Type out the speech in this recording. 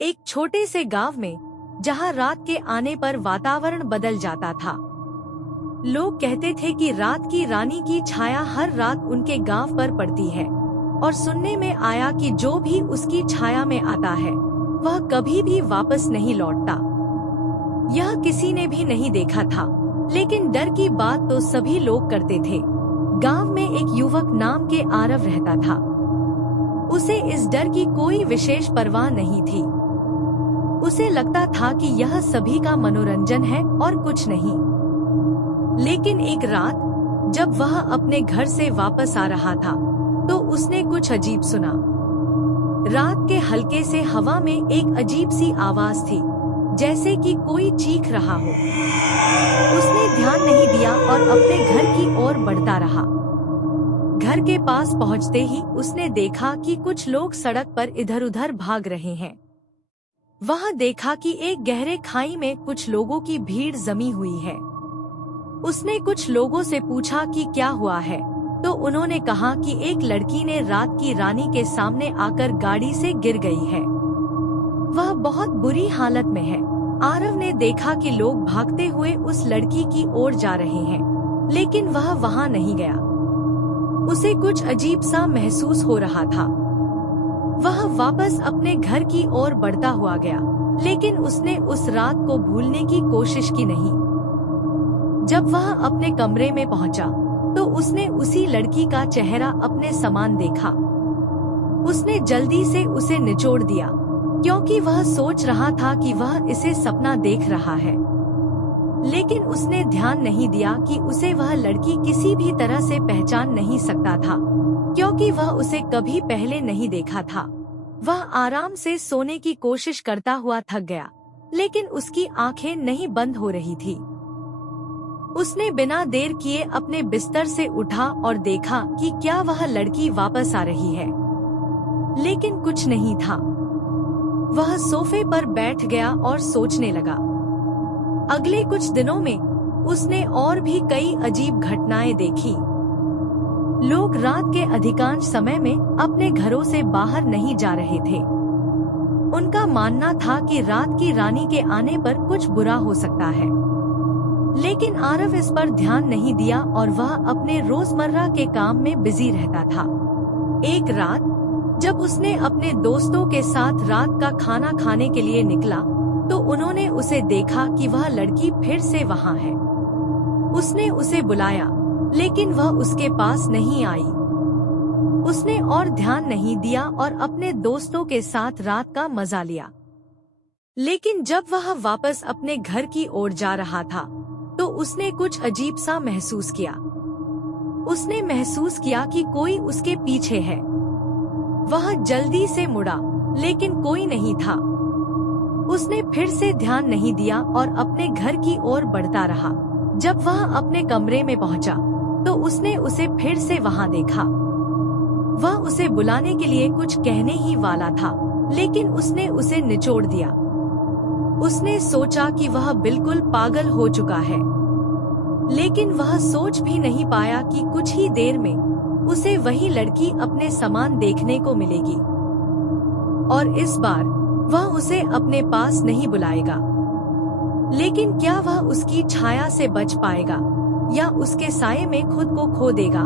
एक छोटे से गांव में जहां रात के आने पर वातावरण बदल जाता था। लोग कहते थे कि रात की रानी की छाया हर रात उनके गांव पर पड़ती है और सुनने में आया कि जो भी उसकी छाया में आता है वह कभी भी वापस नहीं लौटता। यह किसी ने भी नहीं देखा था, लेकिन डर की बात तो सभी लोग करते थे। गांव में एक युवक नाम के आरव रहता था। उसे इस डर की कोई विशेष परवाह नहीं थी। उसे लगता था कि यह सभी का मनोरंजन है और कुछ नहीं। लेकिन एक रात जब वह अपने घर से वापस आ रहा था तो उसने कुछ अजीब सुना। रात के हल्के से हवा में एक अजीब सी आवाज थी, जैसे कि कोई चीख रहा हो। उसने ध्यान नहीं दिया और अपने घर की ओर बढ़ता रहा। घर के पास पहुंचते ही उसने देखा कि कुछ लोग सड़क पर इधर-उधर भाग रहे हैं। वह देखा कि एक गहरे खाई में कुछ लोगों की भीड़ जमी हुई है। उसने कुछ लोगों से पूछा कि क्या हुआ है, तो उन्होंने कहा कि एक लड़की ने रात की रानी के सामने आकर गाड़ी से गिर गई है। वह बहुत बुरी हालत में है। आरव ने देखा कि लोग भागते हुए उस लड़की की ओर जा रहे हैं, लेकिन वह वहां नहीं गया। उसे कुछ अजीब सा महसूस हो रहा था। वह वापस अपने घर की ओर बढ़ता हुआ गया, लेकिन उसने उस रात को भूलने की कोशिश की नहीं। जब वह अपने कमरे में पहुंचा, तो उसने उसी लड़की का चेहरा अपने समान देखा। उसने जल्दी से उसे निचोड़ दिया, क्योंकि वह सोच रहा था कि वह इसे सपना देख रहा है। लेकिन उसने ध्यान नहीं दिया कि उसे वह लड़की किसी भी तरह से पहचान नहीं सकता था, क्योंकि वह उसे कभी पहले नहीं देखा था। वह आराम से सोने की कोशिश करता हुआ थक गया, लेकिन उसकी आंखें नहीं बंद हो रही थी। उसने बिना देर किए अपने बिस्तर से उठा और देखा कि क्या वह लड़की वापस आ रही है, लेकिन कुछ नहीं था। वह सोफे पर बैठ गया और सोचने लगा। अगले कुछ दिनों में उसने और भी कई अजीब घटनाएं देखी। लोग रात के अधिकांश समय में अपने घरों से बाहर नहीं जा रहे थे। उनका मानना था कि रात की रानी के आने पर कुछ बुरा हो सकता है, लेकिन आरव इस पर ध्यान नहीं दिया और वह अपने रोजमर्रा के काम में बिजी रहता था। एक रात जब उसने अपने दोस्तों के साथ रात का खाना खाने के लिए निकला, तो उन्होंने उसे देखा कि वह लड़की फिर से वहां है। उसने उसे बुलाया, लेकिन वह उसके पास नहीं आई। उसने और ध्यान नहीं दिया और अपने दोस्तों के साथ रात का मजा लिया। लेकिन जब वह वापस अपने घर की ओर जा रहा था, तो उसने कुछ अजीब सा महसूस किया। उसने महसूस किया कि कोई उसके पीछे है। वह जल्दी से मुड़ा, लेकिन कोई नहीं था। उसने फिर से ध्यान नहीं दिया और अपने घर की ओर बढ़ता रहा। जब वह अपने कमरे में पहुंचा, तो उसने उसे फिर से वहां देखा। वह उसे बुलाने के लिए कुछ कहने ही वाला था, लेकिन उसने उसे निचोड़ दिया। उसने सोचा कि वह बिल्कुल पागल हो चुका है, लेकिन वह सोच भी नहीं पाया कि कुछ ही देर में उसे वही लड़की अपने समान देखने को मिलेगी, और इस बार वह उसे अपने पास नहीं बुलाएगा। लेकिन क्या वह उसकी छाया से बच पाएगा या उसके साये में खुद को खो देगा?